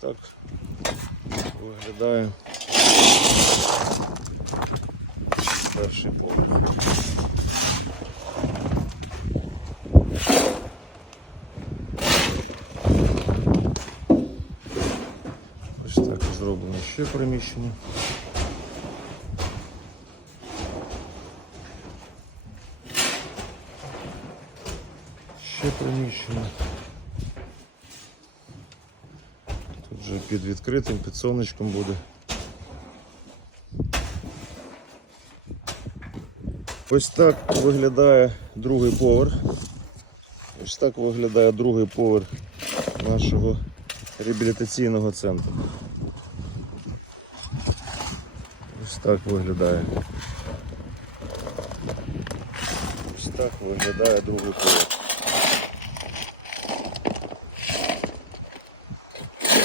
так виглядає перший поверх. Ось так зроблено ще приміщення. Ще приміщення. Тут вже під відкритим, під сонечком буде. Ось так виглядає другий поверх. Ось так виглядає другий поверх нашого реабілітаційного центру. Ось так виглядає. Ось так виглядає другий поверх.